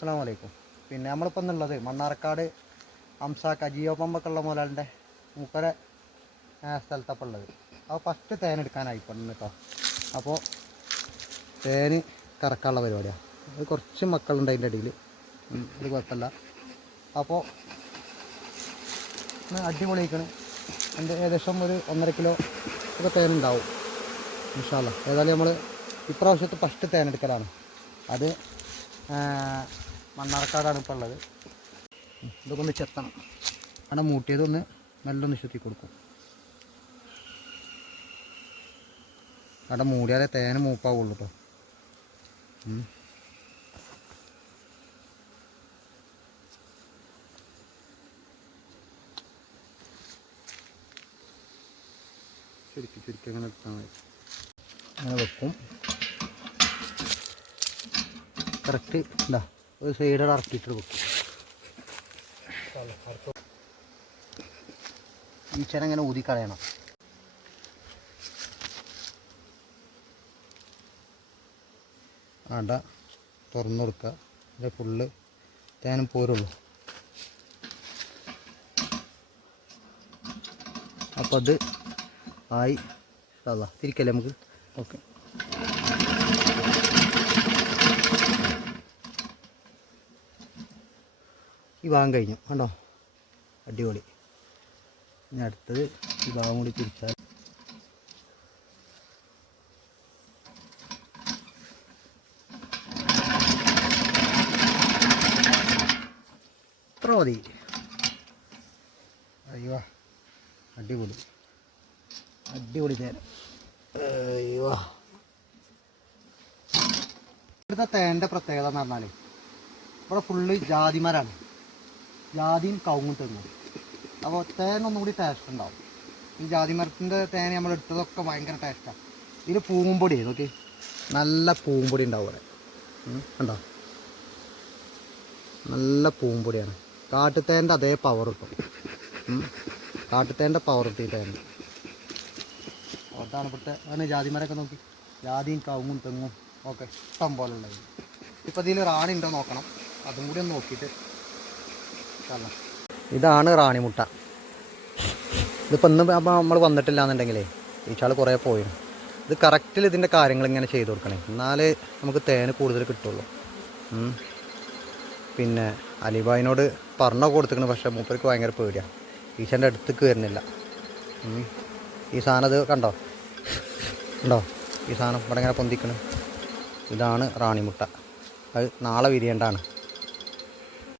അസ്സലാമു അലൈക്കും. പിന്നെ നമ്മളിപ്പോൾ എന്നുള്ളത് മണ്ണാർക്കാട് അംസാക്ക ജിയോ പമ്പൊക്കെയുള്ള മുതലാളിൻ്റെ മൂപ്പരെ സ്ഥലത്തപ്പോൾ ഉള്ളത്. അപ്പോൾ ഫസ്റ്റ് തേൻ എടുക്കാനായി പെണ്ണ് കേട്ടോ. അപ്പോൾ തേൻ കറക്കാനുള്ള പരിപാടിയാണ്. അത് കുറച്ച് മക്കളുണ്ട് അതിൻ്റെ ഇടയിൽ, ഇത് കുഴപ്പമില്ല. അപ്പോൾ അടിപൊളിയായിക്കണ്. എൻ്റെ ഏകദേശം ഒരു 1.5 കിലോ ഒക്കെ തേനുണ്ടാവും ഇൻഷാ അല്ലാഹ്. ഏതായാലും നമ്മൾ ഇപ്രാവശ്യത്തെ ഫസ്റ്റ് തേനെടുക്കലാണ്. അത് മണ്ണാർക്കാടാണ് ഇപ്പോൾ ഉള്ളത്. ഇതൊക്കെ ഒന്ന് ചെത്തണം. അവിടെ മൂട്ടിയതൊന്ന് നല്ലൊന്ന് ചെത്തി കൊടുക്കും. അവിടെ മൂടിയാലേ തേന് മൂപ്പാവുള്ളൂ കേട്ടോ. ചുരുക്കി അങ്ങനെ എടുത്താൽ മതി. അങ്ങനെ വെക്കും. കറക്റ്റ് എന്താ ഒരു സൈഡ് ഇറക്കിയിട്ട് വെക്കും. ഈച്ചനെ ഇങ്ങനെ ഊതിക്കളയണം. അട തുറന്നു കൊടുക്കുക. ഇത് ഫുള്ള് തേനും പോരുള്ളൂ. അപ്പം അത് ആയി തിരിക്കല്ലേ നമുക്ക്. ഓക്കെ, ഈ ഭാഗം കഴിഞ്ഞു കണ്ടോ, അടിപൊളി. ഇനി അടുത്തത് ഈ ഭാഗം കൂടി തിരിച്ചാൽ ഇത്ര മതി. അയ്യോ അടിപൊളി അടിപൊളി തേൻ. അയ്യോ ഇവിടുത്തെ തേൻ്റെ പ്രത്യേകത എന്ന് പറഞ്ഞാൽ ഇവിടെ ഫുള്ള് ജാതിമരാണ്. ജാതിയും കവുങ്ങും തെങ്ങും. അപ്പോൾ തേനൊന്നും കൂടി ടേസ്റ്റ് ഉണ്ടാവും. ഈ ജാതിമരത്തിൻ്റെ തേൻ നമ്മൾ എടുത്തതൊക്കെ ഭയങ്കര ടേസ്റ്റാണ്. ഇതിൽ പൂമ്പൊടി നോക്കി, നല്ല പൂമ്പൊടി ഉണ്ടാവും ഇവിടെ. കണ്ടോ, നല്ല പൂമ്പൊടിയാണ്. കാട്ടുതേൻ്റെ അതേ പവർ കിട്ടും. കാട്ടുതേൻ്റെ പവർ കിട്ടി തേൻ. അതാണ് ഇവിടുത്തെ. അങ്ങനെ ജാതിമരമൊക്കെ നോക്കി, ജാതിയും കവുങ്ങും തെങ്ങും ഓക്കെ ഇഷ്ടം പോലെ ഉള്ളത്. ഇപ്പോൾ ഇതിൽ റാണി ഉണ്ടോ നോക്കണം, അതും കൂടി ഒന്ന് നോക്കിയിട്ട്. ഇതാണ് റാണിമുട്ട. ഇതിപ്പോൾ ഇന്ന് നമ്മൾ വന്നിട്ടില്ല എന്നുണ്ടെങ്കിലേ ഈച്ചാൾ കുറേ പോയിരുന്നു. ഇത് കറക്റ്റിൽ ഇതിൻ്റെ കാര്യങ്ങൾ ഇങ്ങനെ ചെയ്ത് കൊടുക്കണേ, എന്നാലേ നമുക്ക് തേന് കൂടുതൽ കിട്ടുള്ളൂ. പിന്നെ അലിബായിനോട് പറഞ്ഞൊക്കെ കൊടുത്തിരിക്കണം, പക്ഷേ മൂപ്പർക്ക് ഭയങ്കര പേടിയാണ്. ഈശൻ്റെ അടുത്തേക്ക് വരുന്നില്ല. ഈ സാധനം ഇത് കണ്ടോ ഈ സാധനം ഇവിടെ ഇങ്ങനെ പൊന്തിക്കണം. ഇതാണ് റാണിമുട്ട. അത് നാളെ വിരിയേണ്ടതാണ്.